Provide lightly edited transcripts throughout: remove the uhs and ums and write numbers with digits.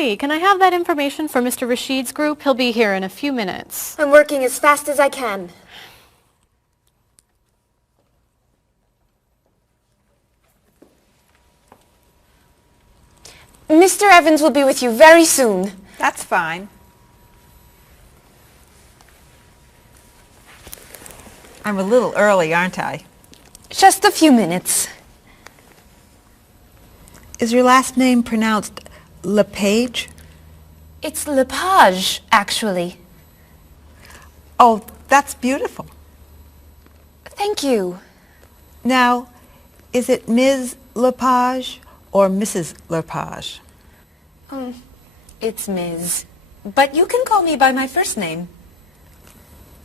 Marie, can I have that information for Mr. Rashid's group? He'll be here in a few minutes. I'm working as fast as I can. Mr. Evans will be with you very soon. That's fine. I'm a little early, aren't I? Just a few minutes. Is your last name pronounced LePage? It's Lepage, actually. Oh, that's beautiful. Thank you. Now, is it Ms. Lepage or Mrs. Lepage? It's Ms. But you can call me by my first name.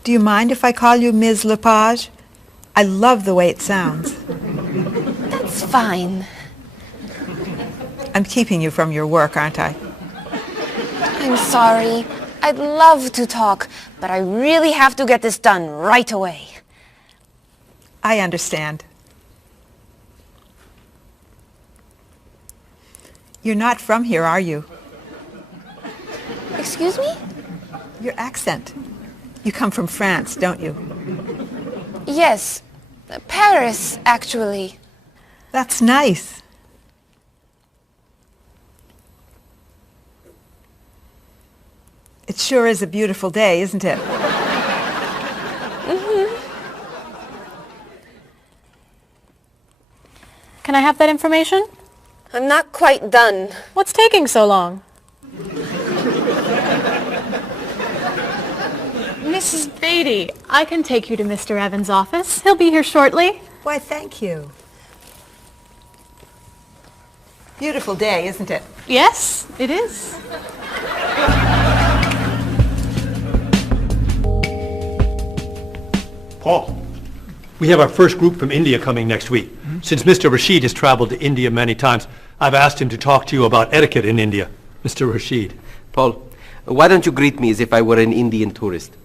Do you mind if I call you Ms. Lepage? I love the way it sounds. That's fine. I'm keeping you from your work, aren't I? I'm sorry. I'd love to talk, but I really have to get this done right away. I understand. You're not from here, are you? Excuse me? Your accent. You come from France, don't you? Yes. Paris, actually. That's nice. It sure is a beautiful day, isn't it? Can I have that information? I'm not quite done. What's taking so long? Mrs. Beatty, I can take you to Mr. Evans' office. He'll be here shortly. Why, thank you. Beautiful day, isn't it? Yes, it is. Paul, we have our first group from India coming next week. Since Mr. Rashid has traveled to India many times, I've asked him to talk to you about etiquette in India. Mr. Rashid. Paul, why don't you greet me as if I were an Indian tourist?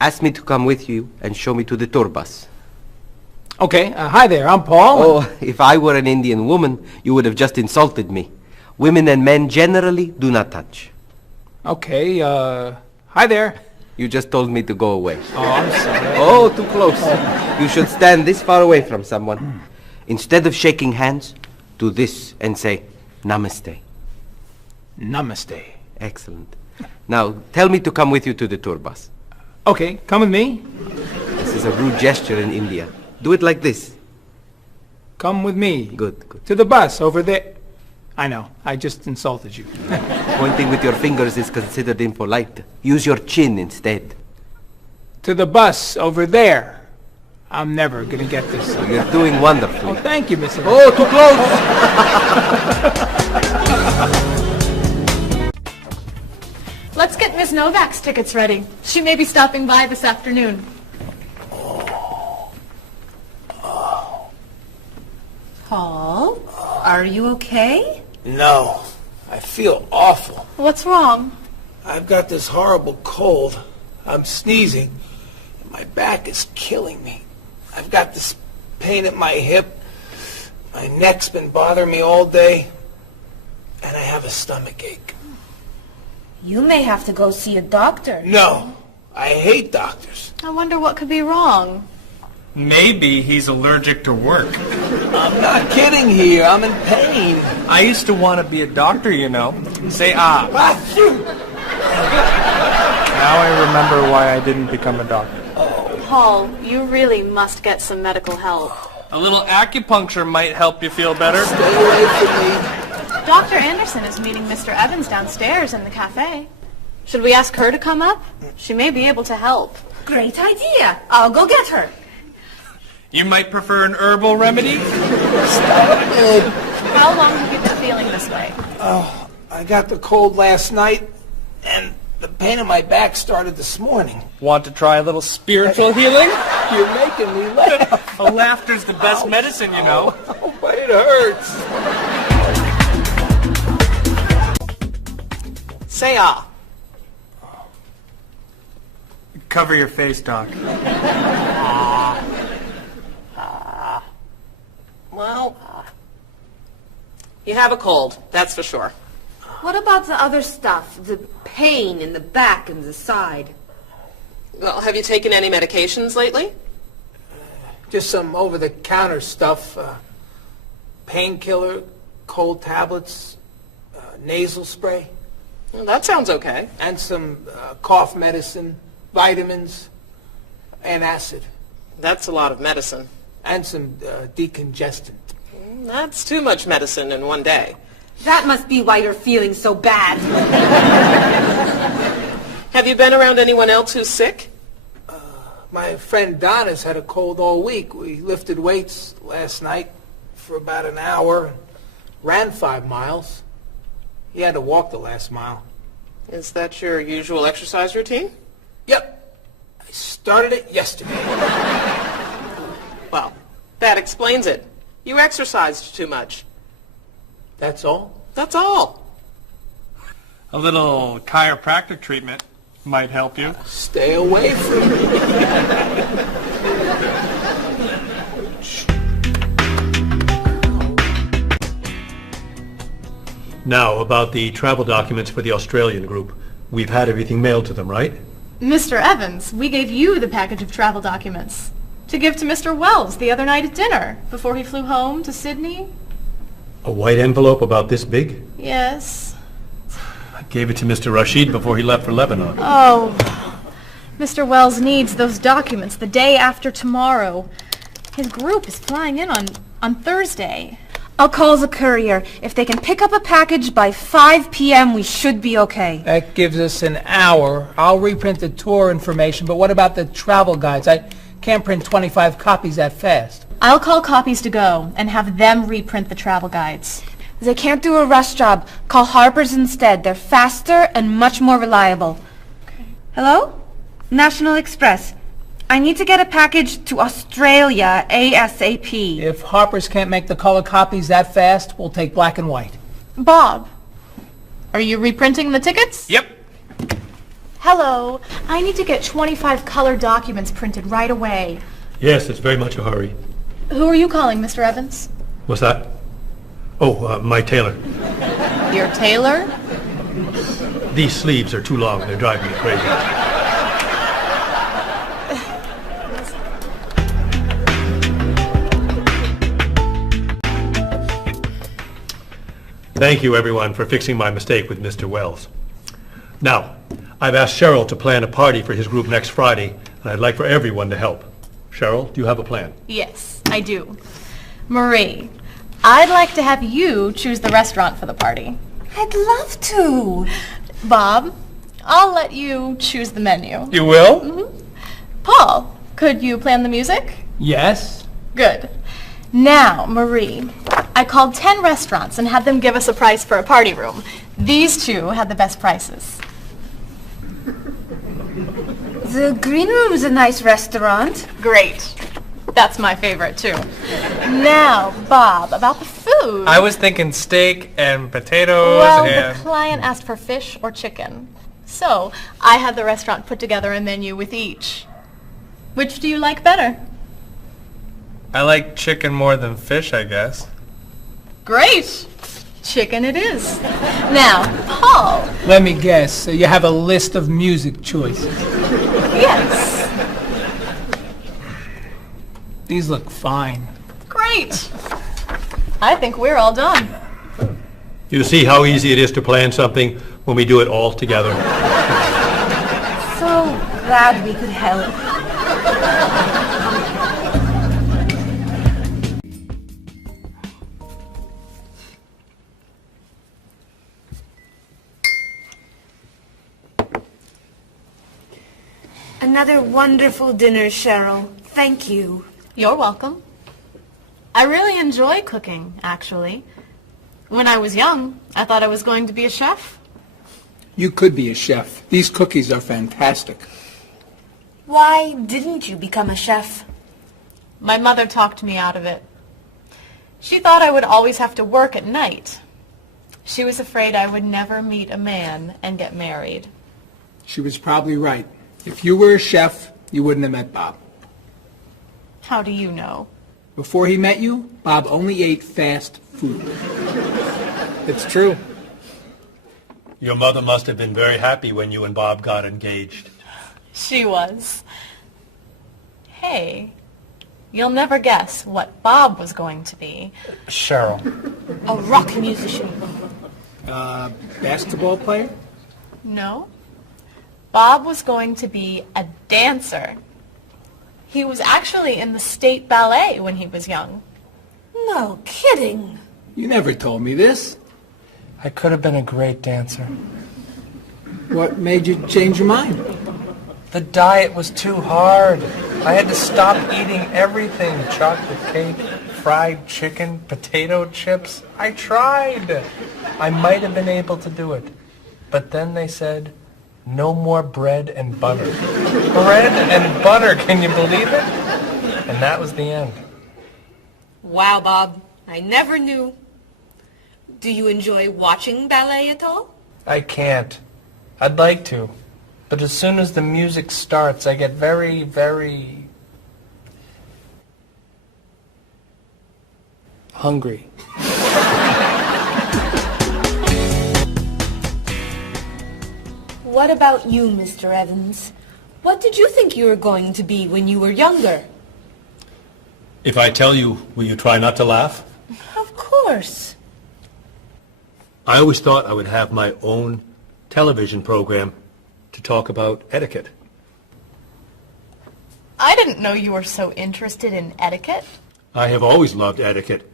Ask me to come with you and show me to the tour bus. Okay, hi there, I'm Paul. Oh, if I were an Indian woman, you would have just insulted me. Women and men generally do not touch. Okay, hi there. You just told me to go away. Oh, I'm sorry. Oh, too close. You should stand this far away from someone. Instead of shaking hands, do this and say, Namaste. Namaste. Excellent. Now, tell me to come with you to the tour bus. Okay, come with me. This is a rude gesture in India. Do it like this. Come with me. Good, good. To the bus over there. I know, I just insulted you. Pointing with your fingers is considered impolite. Use your chin instead. To the bus over there. I'm never gonna get this. You're doing wonderfully. Oh, thank you, Mr. Oh, too close! Let's get Ms. Novak's tickets ready. She may be stopping by this afternoon. Paul, are you okay? No, I feel awful. What's wrong? I've got this horrible cold. I'm sneezing, and my back is killing me. I've got this pain at my hip. My neck's been bothering me all day, and I have a stomach ache. You may have to go see a doctor. No, I hate doctors. I wonder what could be wrong. Maybe he's allergic to work. I'm not kidding here. I'm in pain. I used to want to be a doctor, you know. Say ah. Now I remember why I didn't become a doctor. Paul, you really must get some medical help. A little acupuncture might help you feel better. Stay away from me. Dr. Anderson is meeting Mr. Evans downstairs in the cafe. Should we ask her to come up? She may be able to help. Great idea. I'll go get her. You might prefer an herbal remedy? Stop it. How long have you been feeling this way? Oh, I got the cold last night, and the pain in my back started this morning. Want to try a little spiritual healing? You're making me laugh. Oh, laughter's the best medicine, you know. Oh, but it hurts. Say ah. Cover your face, Doc. Well, you have a cold, that's for sure. What about the other stuff? The pain in the back and the side? Well, have you taken any medications lately? Just some over-the-counter stuff. Painkiller, cold tablets, nasal spray. Well, that sounds okay. And some cough medicine, vitamins, and acid. That's a lot of medicine. And some decongestant. That's too much medicine in one day. That must be why you're feeling so bad. Have you been around anyone else who's sick? My friend Don has had a cold all week. We lifted weights last night for about an hour, ran 5 miles. He had to walk the last mile. Is that your usual exercise routine? Yep. I started it yesterday. Well, that explains it. You exercised too much. That's all? That's all. A little chiropractic treatment might help you. Stay away from me. Now, about the travel documents for the Australian group. We've had everything mailed to them, right? Mr. Evans, we gave you the package of travel documents to give to Mr. Wells the other night at dinner before he flew home to Sydney. A white envelope about this big? Yes. I gave it to Mr. Rashid before he left for Lebanon. Oh, Mr. Wells needs those documents the day after tomorrow. His group is flying in on Thursday. I'll call the courier. If they can pick up a package by 5 p.m., we should be okay. That gives us an hour. I'll reprint the tour information, but what about the travel guides? I can't print 25 copies that fast. I'll call Copies to Go and have them reprint the travel guides. They can't do a rush job. Call Harper's instead. They're faster and much more reliable. Okay. Hello? National Express. I need to get a package to Australia ASAP. If Harper's can't make the color copies that fast, we'll take black and white. Bob, are you reprinting the tickets? Yep. Hello. I need to get 25 color documents printed right away. Yes, it's very much a hurry. Who are you calling, Mr. Evans? What's that? Oh, my tailor. Your tailor? These sleeves are too long. They're driving me crazy. Thank you, everyone, for fixing my mistake with Mr. Wells. Now, I've asked Cheryl to plan a party for his group next Friday, and I'd like for everyone to help. Cheryl, do you have a plan? Yes, I do. Marie, I'd like to have you choose the restaurant for the party. I'd love to. Bob, I'll let you choose the menu. You will? Mm-hmm. Paul, could you plan the music? Yes. Good. Now, Marie, I called 10 restaurants and had them give us a price for a party room. These two had the best prices. The Green Room's a nice restaurant. Great. That's my favorite, too. Now, Bob, about the food. I was thinking steak and potatoes Well, and... the client asked for fish or chicken. So, I had the restaurant put together a menu with each. Which do you like better? I like chicken more than fish, I guess. Great. Chicken it is. Now, Paul. Let me guess. So you have a list of music choices. Yes. These look fine. Great. I think we're all done. You see how easy it is to plan something when we do it all together. So glad we could help. Another wonderful dinner, Cheryl. Thank you. You're welcome. I really enjoy cooking, actually. When I was young, I thought I was going to be a chef. You could be a chef. These cookies are fantastic. Why didn't you become a chef? My mother talked me out of it. She thought I would always have to work at night. She was afraid I would never meet a man and get married. She was probably right. If you were a chef, you wouldn't have met Bob. How do you know? Before he met you, Bob only ate fast food. It's true. Your mother must have been very happy when you and Bob got engaged. She was. Hey, you'll never guess what Bob was going to be. Cheryl. A rock musician. Basketball player? No. Bob was going to be a dancer. He was actually in the state ballet when he was young. No kidding. You never told me this. I could have been a great dancer. What made you change your mind? The diet was too hard. I had to stop eating everything. Chocolate cake, fried chicken, potato chips. I tried. I might have been able to do it. But then they said, no more bread and butter. Bread and butter, can you believe it? And that was the end. Wow, Bob. I never knew. Do you enjoy watching ballet at all? I can't. I'd like to. But as soon as the music starts, I get very, very hungry. What about you, Mr. Evans? What did you think you were going to be when you were younger? If I tell you, will you try not to laugh? Of course. I always thought I would have my own television program to talk about etiquette. I didn't know you were so interested in etiquette. I have always loved etiquette.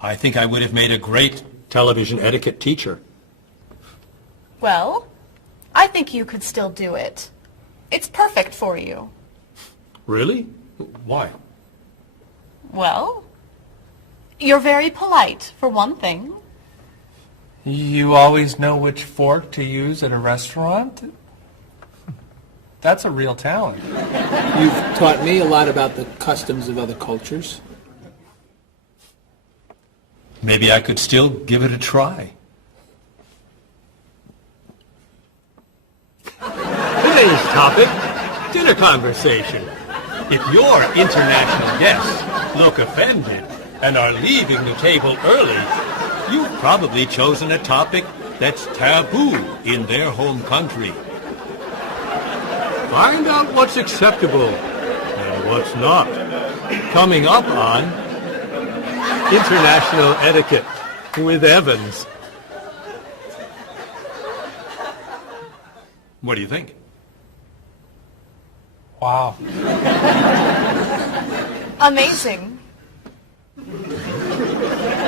I think I would have made a great television etiquette teacher. Well, I think you could still do it. It's perfect for you. Really? Why? Well, you're very polite, for one thing. You always know which fork to use at a restaurant? That's a real talent. You've taught me a lot about the customs of other cultures. Maybe I could still give it a try. Today's topic, dinner conversation. If your international guests look offended and are leaving the table early, you've probably chosen a topic that's taboo in their home country. Find out what's acceptable and what's not. Coming up on International Etiquette with Evans. What do you think? Wow. Amazing.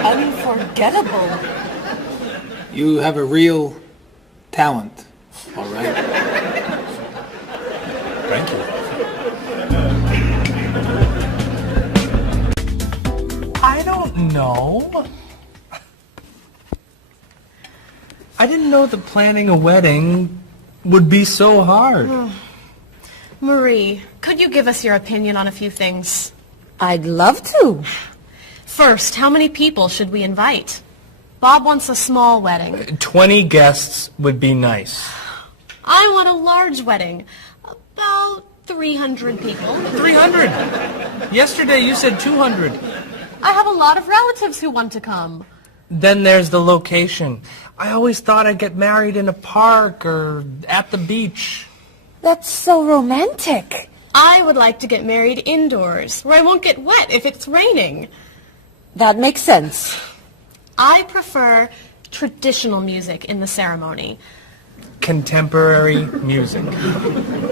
Unforgettable. You have a real talent, all right? Thank you. I don't know. I didn't know that planning a wedding would be so hard. Marie, could you give us your opinion on a few things? I'd love to. First, how many people should we invite? Bob wants a small wedding. 20 guests would be nice. I want a large wedding. About 300 people. 300? Yesterday you said 200. I have a lot of relatives who want to come. Then there's the location. I always thought I'd get married in a park or at the beach. That's so romantic. I would like to get married indoors, where I won't get wet if it's raining. That makes sense. I prefer traditional music in the ceremony. Contemporary music.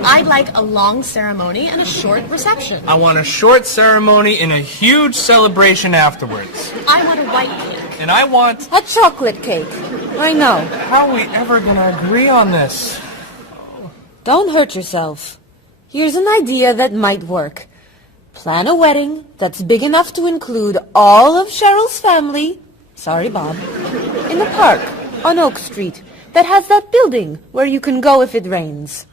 I'd like a long ceremony and a short reception. I want a short ceremony and a huge celebration afterwards. I want a white cake. And I want... A chocolate cake. I know. How are we ever going to agree on this? Don't hurt yourself. Here's an idea that might work. Plan a wedding that's big enough to include all of Cheryl's family, sorry Bob, in the park on Oak Street that has that building where you can go if it rains.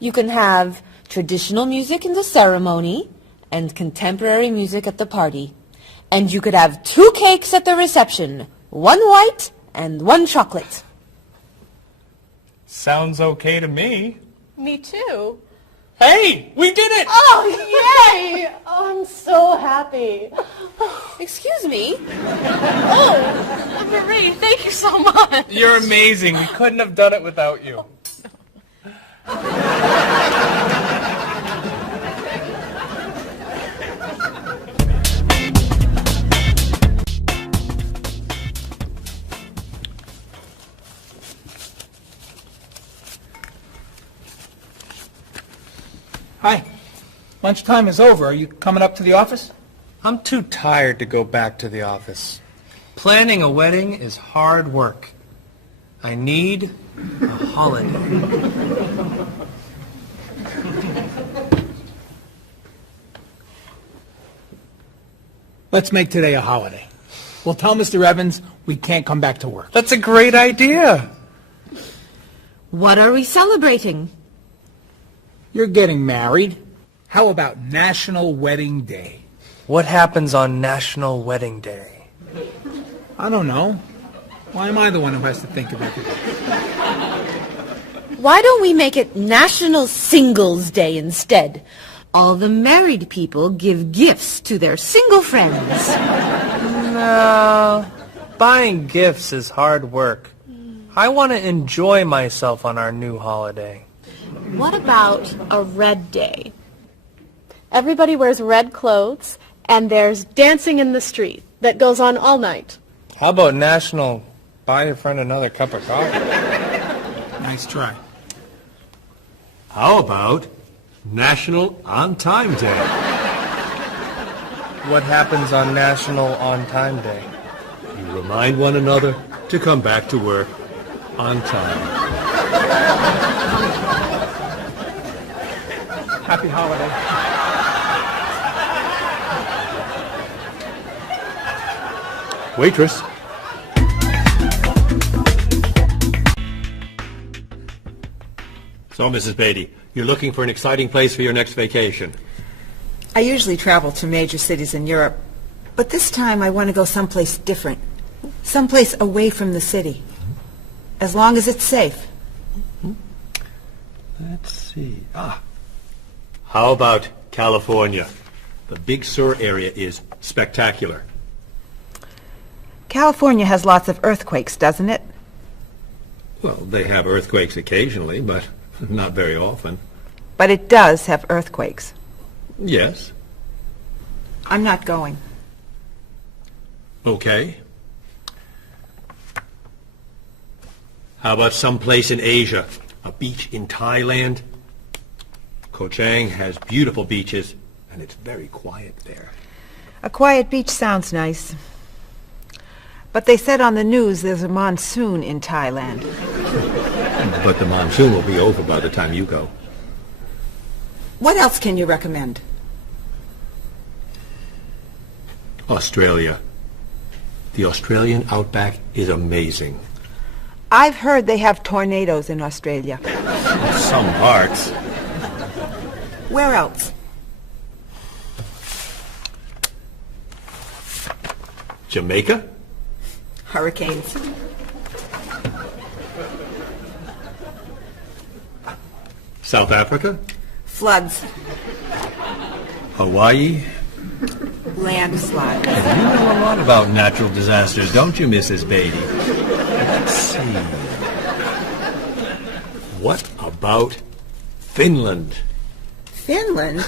You can have traditional music in the ceremony and contemporary music at the party. And you could have 2 cakes at the reception, 1 white and 1 chocolate. Sounds okay to me. Me too. Hey, we did it! Oh, yay! Oh, I'm so happy. Excuse me? Oh, Marie, thank you so much. You're amazing. We couldn't have done it without you. Hi. Lunchtime is over. Are you coming up to the office? I'm too tired to go back to the office. Planning a wedding is hard work. I need a holiday. Let's make today a holiday. We'll tell Mr. Evans we can't come back to work. That's a great idea. What are we celebrating? You're getting married. How about National Wedding Day? What happens on National Wedding Day? I don't know. Why am I the one who has to think of everything? Why don't we make it National Singles Day instead? All the married people give gifts to their single friends. No, buying gifts is hard work. I want to enjoy myself on our new holiday. What about a red day? Everybody wears red clothes, and there's dancing in the street that goes on all night. How about National Buy Your Friend Another Cup of Coffee? Nice try. How about National On Time Day? What happens on National On Time Day? You remind one another to come back to work on time. Happy holiday. Waitress. So, Mrs. Beatty, you're looking for an exciting place for your next vacation. I usually travel to major cities in Europe, but this time I want to go someplace different. Someplace away from the city. As long as it's safe. Let's see. How about California? The Big Sur area is spectacular. California has lots of earthquakes, doesn't it? Well, they have earthquakes occasionally, but not very often. But it does have earthquakes. Yes. I'm not going. Okay. How about someplace in Asia? A beach in Thailand? Koh Chang has beautiful beaches, and it's very quiet there. A quiet beach sounds nice. But they said on the news there's a monsoon in Thailand. But the monsoon will be over by the time you go. What else can you recommend? Australia. The Australian outback is amazing. I've heard they have tornadoes in Australia. Some parts. Where else? Jamaica? Hurricanes. South Africa? Floods. Hawaii? Landslides. You know a lot about natural disasters, don't you, Mrs. Beatty? Let's see. What about Finland? Finland?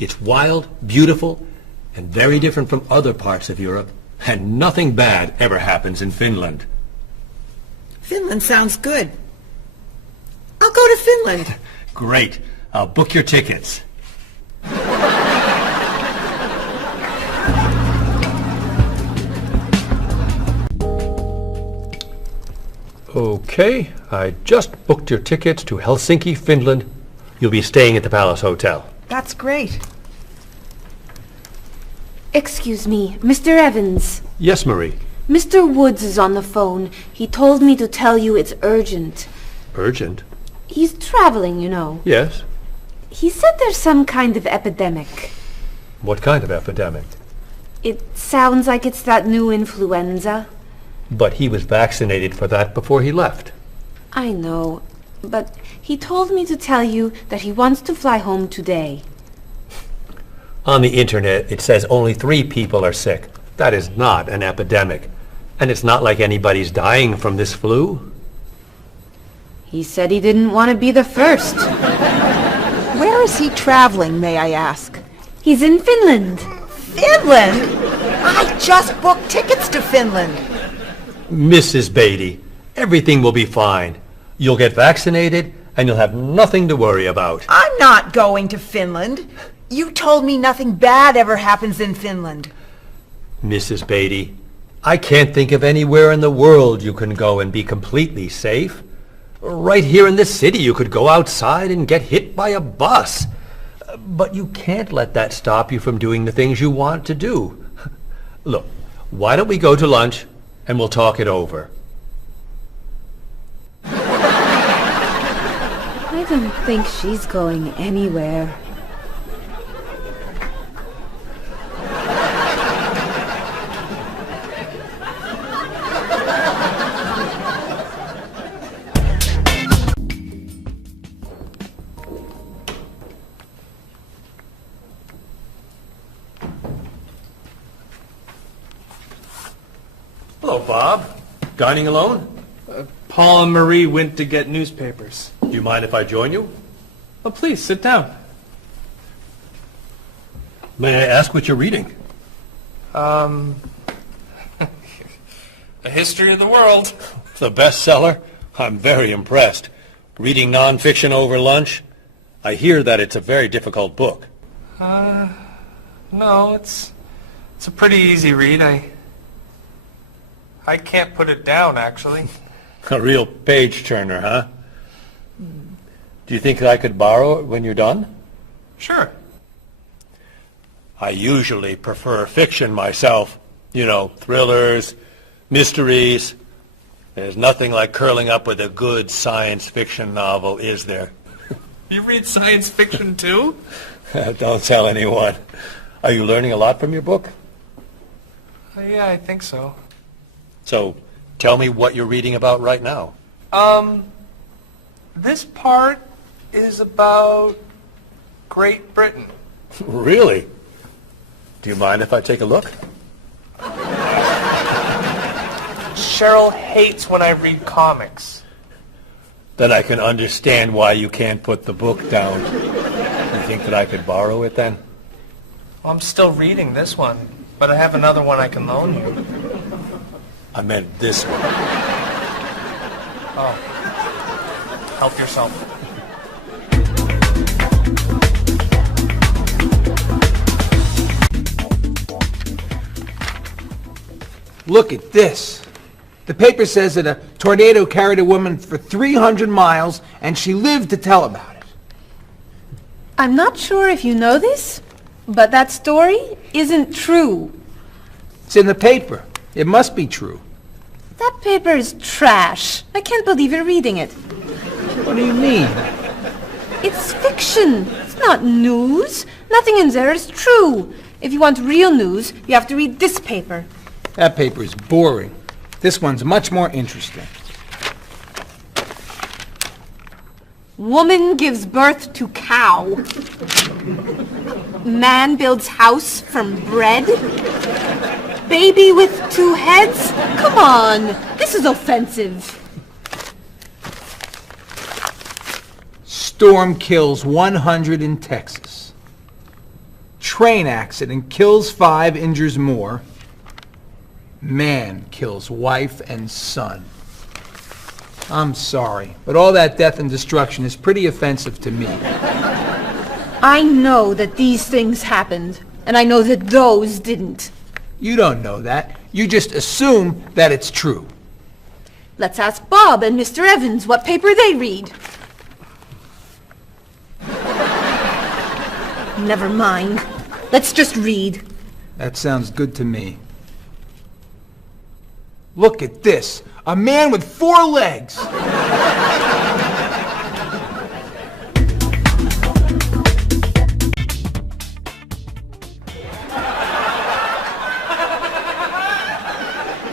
It's wild, beautiful, and very different from other parts of Europe, and nothing bad ever happens in Finland. Finland sounds good. I'll go to Finland. Great. I'll book your tickets. Okay, I just booked your tickets to Helsinki, Finland. You'll be staying at the Palace Hotel. That's great. Excuse me, Mr. Evans. Yes, Marie. Mr. Woods is on the phone. He told me to tell you it's urgent. Urgent? He's traveling, you know. Yes. He said there's some kind of epidemic. What kind of epidemic? It sounds like it's that new influenza. But he was vaccinated for that before he left. I know, but he told me to tell you that he wants to fly home today. On the internet, it says only 3 people are sick. That is not an epidemic. And it's not like anybody's dying from this flu. He said he didn't want to be the first. Where is he traveling, may I ask? He's in Finland. Finland? I just booked tickets to Finland. Mrs. Beatty, everything will be fine. You'll get vaccinated, and you'll have nothing to worry about. I'm not going to Finland. You told me nothing bad ever happens in Finland. Mrs. Beatty, I can't think of anywhere in the world you can go and be completely safe. Right here in this city, you could go outside and get hit by a bus. But you can't let that stop you from doing the things you want to do. Look, why don't we go to lunch and we'll talk it over? I don't think she's going anywhere. Hello, Bob. Dining alone? Paul and Marie went to get newspapers. Do you mind if I join you? Oh, please, sit down. May I ask what you're reading? A history of the world. The bestseller? I'm very impressed. Reading nonfiction over lunch? I hear that it's a very difficult book. No, it's a pretty easy read. I can't put it down, actually. A real page-turner, huh? Do you think I could borrow it when you're done? Sure. I usually prefer fiction myself. You know, thrillers, mysteries. There's nothing like curling up with a good science fiction novel, is there? You read science fiction, too? Don't tell anyone. Are you learning a lot from your book? Yeah, I think so. So, tell me what you're reading about right now. This part is about Great Britain. Really? Do you mind if I take a look? Cheryl hates when I read comics. Then I can understand why you can't put the book down. You think that I could borrow it then? Well, I'm still reading this one, but I have another one I can loan you. I meant this one. Oh. Help yourself. Look at this. The paper says that a tornado carried a woman for 300 miles, and she lived to tell about it. I'm not sure if you know this, but that story isn't true. It's in the paper. It must be true. That paper is trash. I can't believe you're reading it. What do you mean? It's fiction. It's not news. Nothing in there is true. If you want real news, you have to read this paper. That paper is boring. This one's much more interesting. Woman gives birth to cow. Man builds house from bread. Baby with 2 heads? Come on, this is offensive. Storm kills 100 in Texas. Train accident kills 5, injures more. Man kills wife and son. I'm sorry, but all that death and destruction is pretty offensive to me. I know that these things happened, and I know that those didn't. You don't know that. You just assume that it's true. Let's ask Bob and Mr. Evans what paper they read. Never mind. Let's just read. That sounds good to me. Look at this. A man with 4 legs.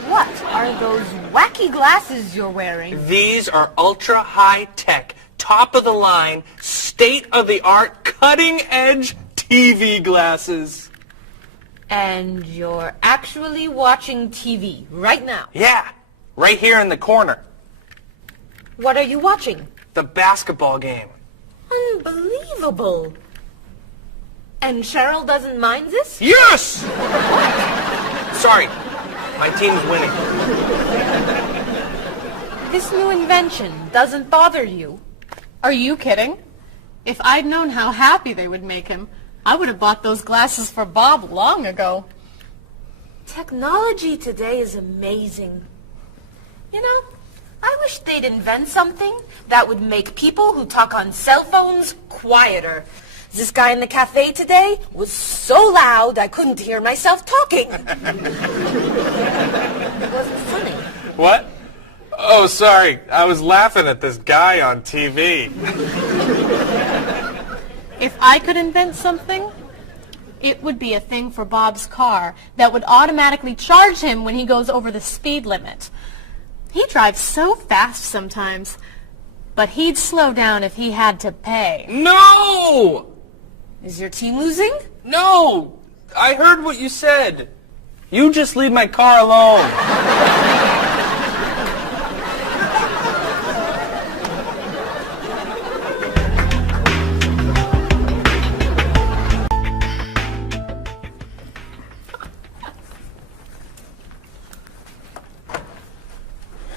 What are those wacky glasses you're wearing? These are ultra high tech, top of the line, state of the art, cutting edge TV glasses. And you're actually watching TV right now? Yeah, right here in the corner. What are you watching? The basketball game. Unbelievable. And Cheryl doesn't mind this? Yes! Sorry, my team's winning. This new invention doesn't bother you? Are you kidding? If I'd known how happy they would make him, I would have bought those glasses for Bob long ago. Technology today is amazing. You know, I wish they'd invent something that would make people who talk on cell phones quieter. This guy in the cafe today was so loud I couldn't hear myself talking. It wasn't funny. What? Oh, sorry. I was laughing at this guy on TV. If I could invent something, it would be a thing for Bob's car that would automatically charge him when he goes over the speed limit. He drives so fast sometimes, but he'd slow down if he had to pay. No! Is your team losing? No! I heard what you said. You just leave my car alone.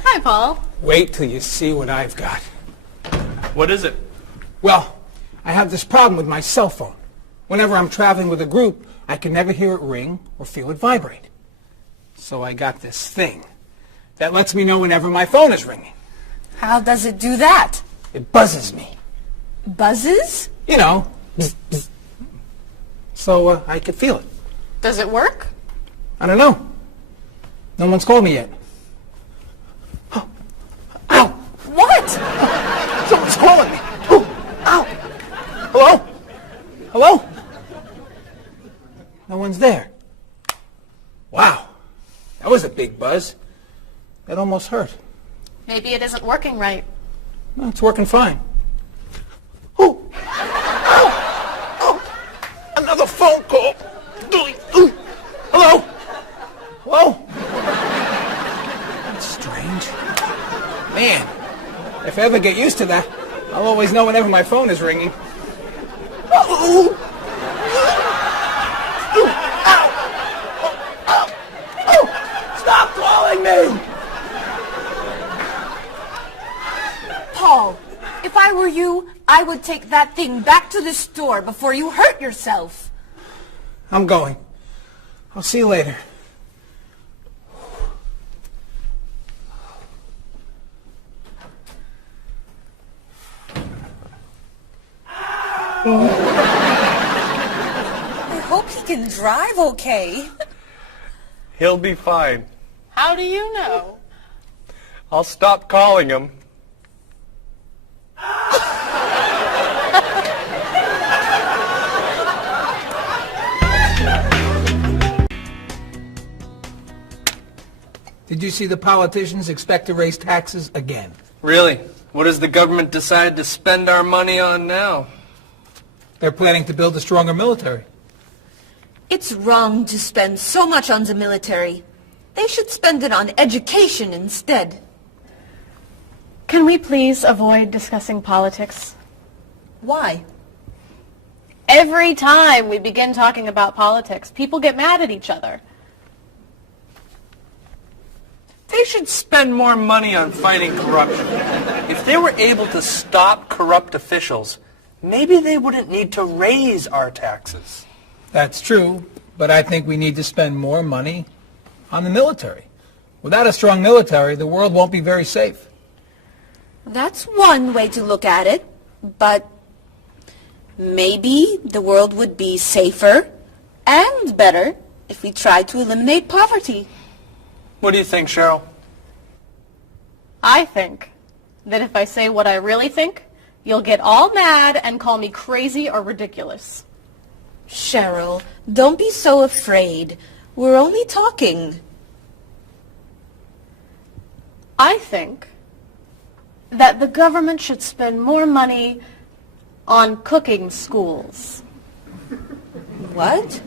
Hi, Paul. Wait till you see what I've got. What is it? Well, I have this problem with my cell phone. Whenever I'm traveling with a group, I can never hear it ring or feel it vibrate. So I got this thing that lets me know whenever my phone is ringing. How does it do that? It buzzes me. Buzzes? You know, bzz, bzz. So I can feel it. Does it work? I don't know. No one's called me yet. Oh. Ow! What? Someone's calling me. Oh. Ow! Hello? Hello? No one's there. Wow. That was a big buzz. That almost hurt. Maybe it isn't working right. No, it's working fine. Oh! Ow! Oh! Another phone call. Hello? Hello? That's strange. Man, if I ever get used to that, I'll always know whenever my phone is ringing. Oh! Stop calling me! Paul, if I were you, I would take that thing back to the store before you hurt yourself. I'm going. I'll see you later. I hope he can drive okay. He'll be fine. How do you know? I'll stop calling him. Did you see the politicians expect to raise taxes again? Really? What has the government decided to spend our money on now? They're planning to build a stronger military. It's wrong to spend so much on the military. They should spend it on education instead. Can we please avoid discussing politics? Why? Every time we begin talking about politics, people get mad at each other. They should spend more money on fighting corruption. If they were able to stop corrupt officials, maybe they wouldn't need to raise our taxes. That's true, but I think we need to spend more money on the military. Without a strong military, the world won't be very safe. That's one way to look at it, but maybe the world would be safer and better if we tried to eliminate poverty. What do you think, Cheryl? I think that if I say what I really think, you'll get all mad and call me crazy or ridiculous. Cheryl, don't be so afraid. We're only talking. I think that the government should spend more money on cooking schools. What?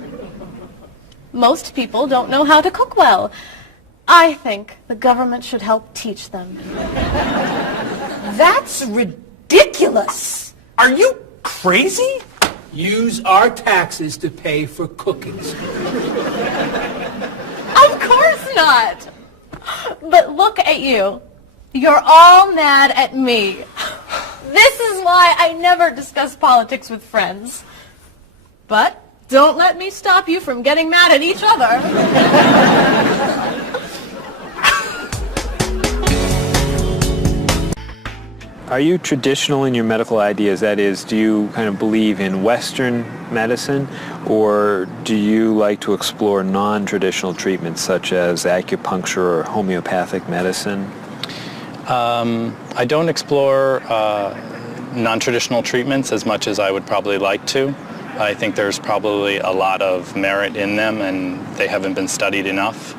Most people don't know how to cook well. I think the government should help teach them. That's ridiculous. Are you crazy? Use our taxes to pay for cooking school. Of course not. But look at you. You're all mad at me. This is why I never discuss politics with friends. But don't let me stop you from getting mad at each other. Are you traditional in your medical ideas? That is, do you kind of believe in Western medicine, or do you like to explore non-traditional treatments such as acupuncture or homeopathic medicine? I don't explore non-traditional treatments as much as I would probably like to. I think there's probably a lot of merit in them, and they haven't been studied enough.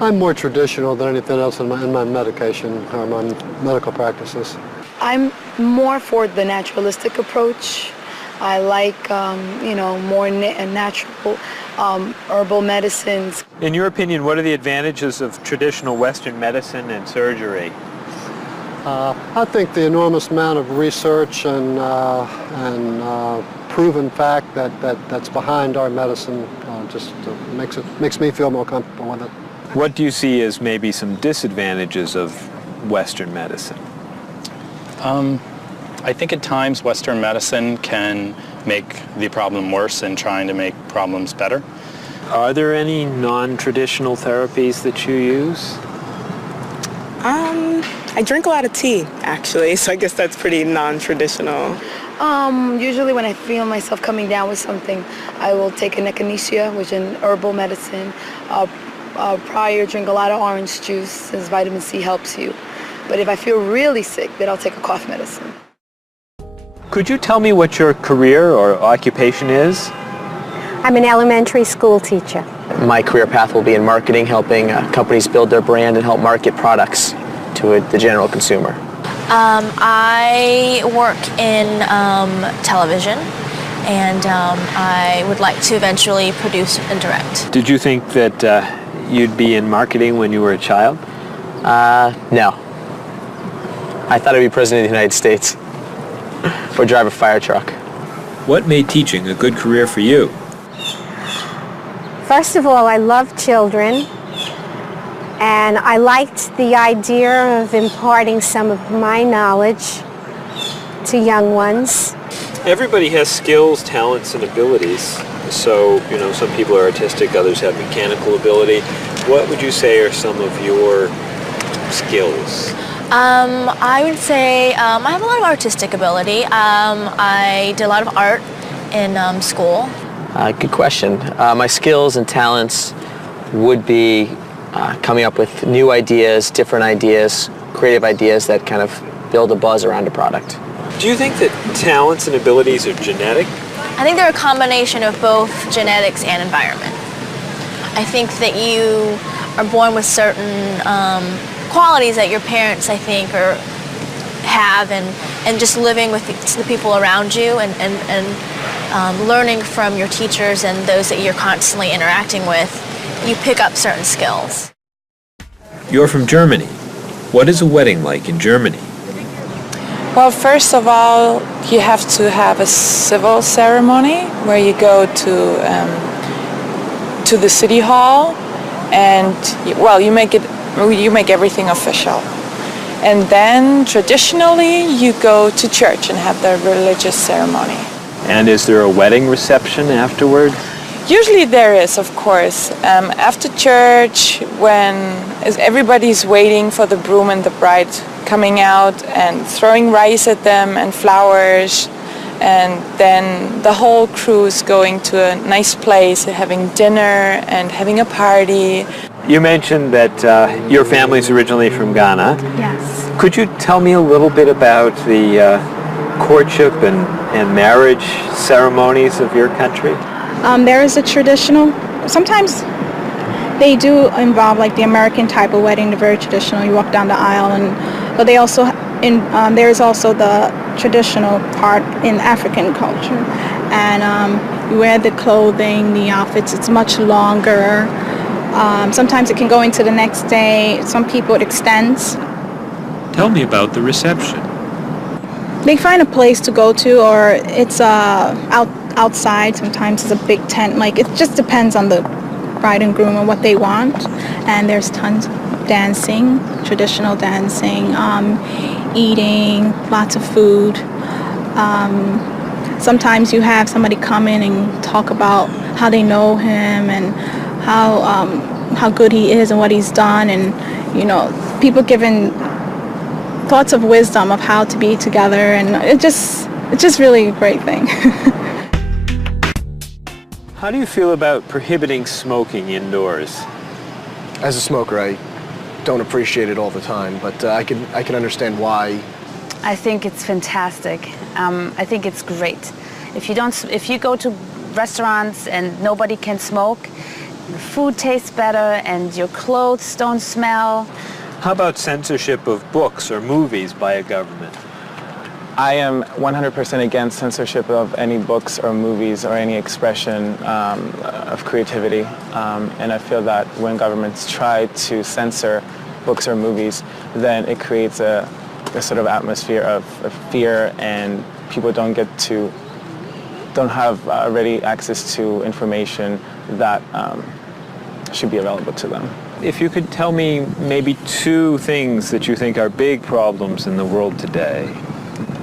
I'm more traditional than anything else in my medication or my medical practices. I'm more for the naturalistic approach. I like, more natural herbal medicines. In your opinion, what are the advantages of traditional Western medicine and surgery? I think the enormous amount of research and proven fact that's behind our medicine just makes me feel more comfortable with it. What do you see as maybe some disadvantages of Western medicine? I think at times Western medicine can make the problem worse in trying to make problems better. Are there any non-traditional therapies that you use? I drink a lot of tea, actually, so I guess that's pretty non-traditional. Usually when I feel myself coming down with something, I will take an echinacea, which is an herbal medicine. Prior, drink a lot of orange juice, since vitamin C helps you. But if I feel really sick, then I'll take a cough medicine. Could you tell me what your career or occupation is? I'm an elementary school teacher. My career path will be in marketing, helping companies build their brand and help market products to the general consumer. I work in television, and I would like to eventually produce and direct. Did you think that you'd be in marketing when you were a child? No. I thought I'd be president of the United States or drive a fire truck. What made teaching a good career for you? First of all, I love children, and I liked the idea of imparting some of my knowledge to young ones. Everybody has skills, talents, and abilities. So, some people are artistic, others have mechanical ability. What would you say are some of your skills? I would say I have a lot of artistic ability. I did a lot of art in school. Good question. My skills and talents would be coming up with new ideas, different ideas, creative ideas that kind of build a buzz around a product. Do you think that talents and abilities are genetic? I think they're a combination of both genetics and environment. I think that you are born with certain qualities that your parents, I think, have, and just living with the people around you and learning from your teachers and those that you're constantly interacting with, you pick up certain skills. You're from Germany. What is a wedding like in Germany? Well, first of all, you have to have a civil ceremony where you go to the city hall, and you make everything official. And then traditionally you go to church and have the religious ceremony. And is there a wedding reception afterward? Usually there is, of course. After church, when everybody's waiting for the groom and the bride coming out and throwing rice at them and flowers, and then the whole crew is going to a nice place, having dinner and having a party. You mentioned that your family's originally from Ghana. Yes. Could you tell me a little bit about the courtship and marriage ceremonies of your country? There is a traditional, sometimes they do involve like the American type of wedding, the very traditional, you walk down the aisle, but they also, there is also the traditional part in African culture. And You wear the clothing, the outfits, it's much longer. Sometimes it can go into the next day. Some people it extends. Tell me about the reception. They find a place to go to, or it's outside. Sometimes it's a big tent. Like, it just depends on the bride and groom and what they want. And there's tons of dancing, traditional dancing, eating, lots of food. Sometimes you have somebody come in and talk about how they know him and how good he is and what he's done, and people giving thoughts of wisdom of how to be together, and it's just really a great thing. How do you feel about prohibiting smoking indoors? As a smoker, I don't appreciate it all the time, but I can understand why. I think it's fantastic. I think it's great. If you go to restaurants and nobody can smoke, the food tastes better and your clothes don't smell. How about censorship of books or movies by a government? I am 100% against censorship of any books or movies or any expression of creativity. And I feel that when governments try to censor books or movies, then it creates a sort of atmosphere of fear, and people don't have ready access to information that should be available to them. If you could tell me maybe 2 things that you think are big problems in the world today.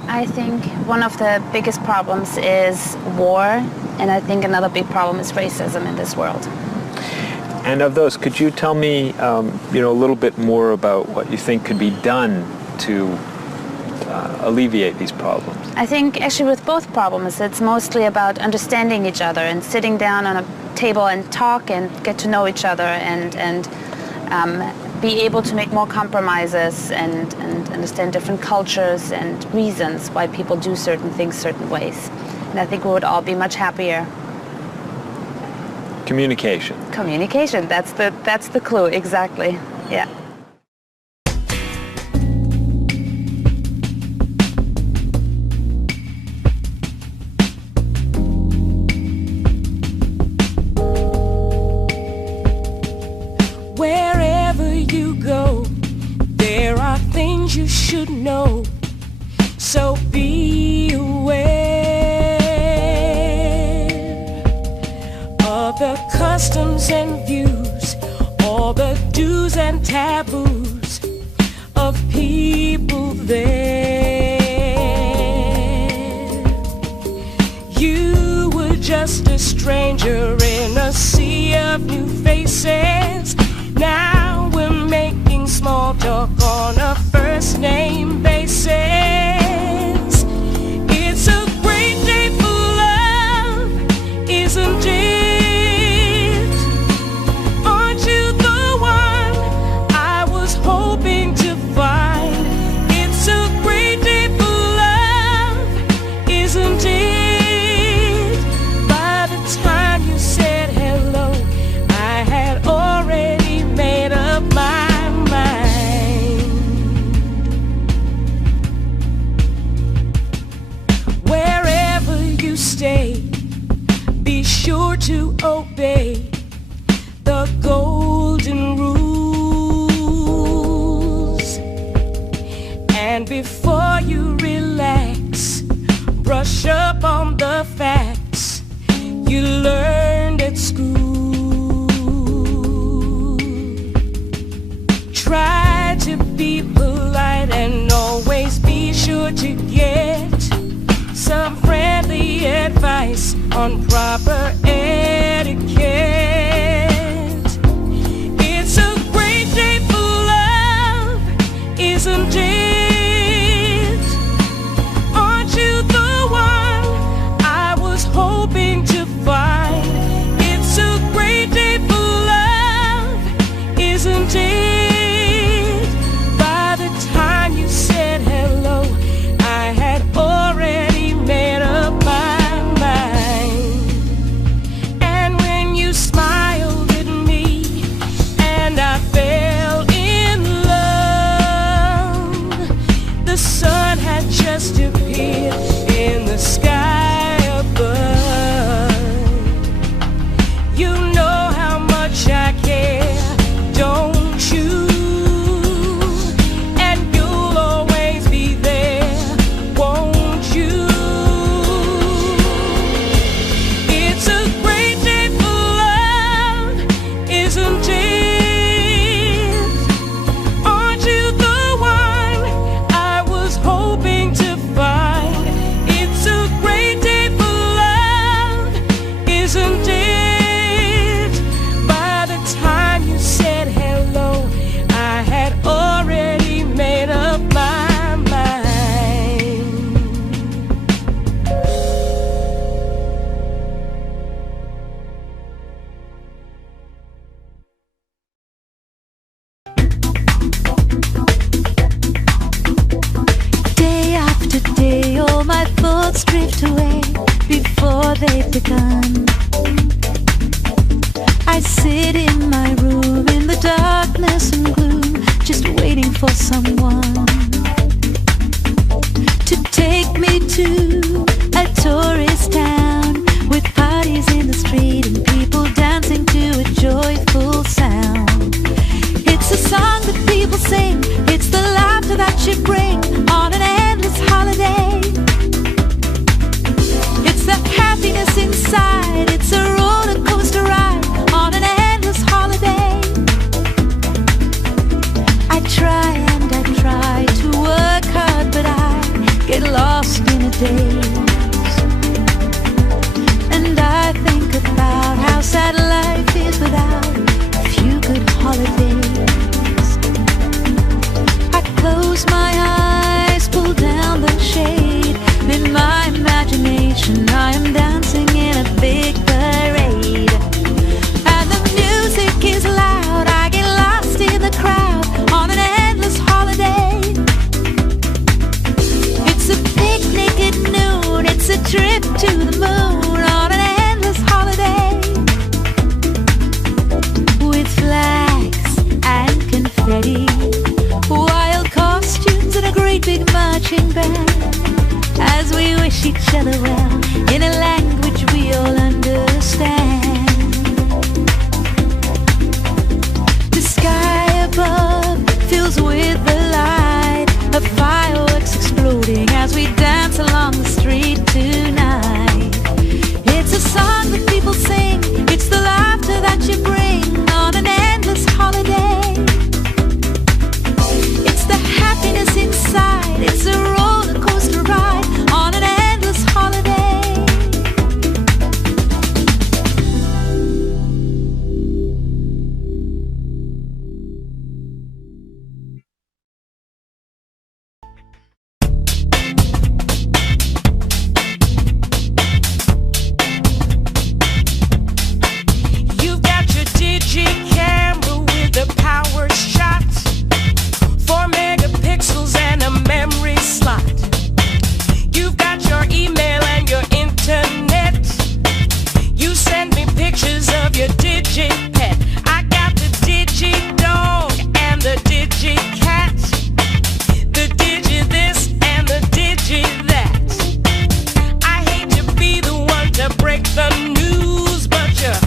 I think one of the biggest problems is war, and I think another big problem is racism in this world. And of those, could you tell me a little bit more about what you think could be done to alleviate these problems? I think actually with both problems, it's mostly about understanding each other and sitting down on a table and talk and get to know each other and be able to make more compromises and understand different cultures and reasons why people do certain things certain ways. And I think we would all be much happier. Communication. Communication, that's the clue, exactly. Yeah. Wherever you go, there are things you should know. So be aware of the customs and views, all the do's and taboos of people there. You were just a stranger in a sea of new faces. Now we're making small talk on a first name basis. It's a great day for love, isn't it? Aren't you the one I was hoping to find? It's a great day for love, isn't it? By the time you said hello, I had already made up my mind. Wherever you stay, be sure to obey the golden rules. And before you relax, brush up on the facts you learned at school. Try to be polite and always be sure to get some friendly advice on proper etiquette. It's a great day for love, isn't it? Aren't you the one I was hoping to find? they've begun. I sit in my room in the darkness and gloom, just waiting for someone to take me to a tourist town with parties in the street and people dancing to a joyful sound. It's a song that people sing, it's the laughter that you bring on an endless holiday. It's the happiness inside, it's a roller coaster ride on an endless holiday. I try and I try to work hard, but I get lost in a daze. And I think about how sad life is without a few good holidays. I close my eyes, pull down the shade. In my imagination I am dancing in a big parade. And the music is loud, I get lost in the crowd on an endless holiday. It's a picnic at noon, it's a trip to the moon on an endless holiday. With flags and confetti, wild costumes and a great big marching band, as we wish each other well in a language we all understand. The sky above fills with the light of fireworks exploding as we dance along the street tonight. It's a song that people sing, it's the laughter that you bring on an endless holiday. It's the happiness inside, it's a roller coaster ride on an endless holiday. You've got your digi camera with the power shot, 4 megapixels and a memory slot. You've got your email and your internet. You send me pictures of your digi pet. I got the digi dog and the digi cat, the digi this and the digi that. I hate to be the one to break the news, but you're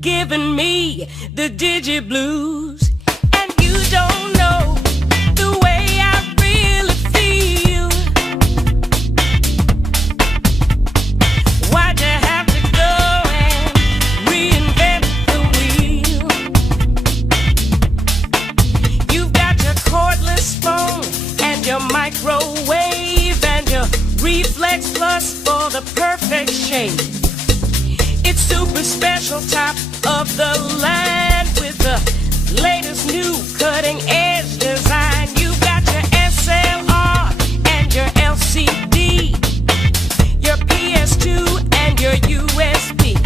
giving me the digi blues. And you don't know the way I really feel. Why'd you have to go and reinvent the wheel? You've got your cordless phone and your microwave and your reflex plus for the perfect shape. It's super special, top of the line with the latest new cutting edge design. You've got your SLR and your LCD, your PS2 and your USB.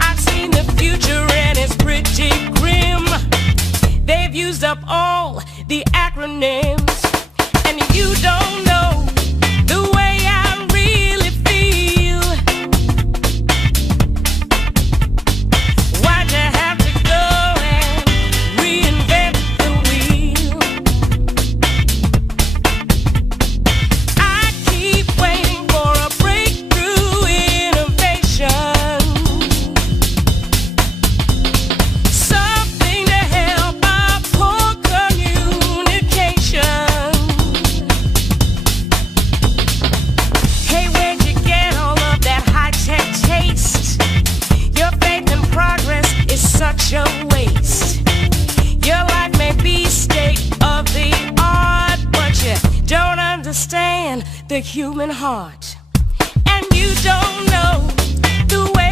I've seen the future and it's pretty grim. They've used up all the acronyms, and you don't know the way I really feel. Why'd you have to go and reinvent the wheel? I keep waiting for a breakthrough innovation, something to help our poor communication. Hey, where'd you get all of that high-tech taste? Your faith in progress is such a waste. Your life may be state of the art, but you don't understand the human heart. And you don't know the way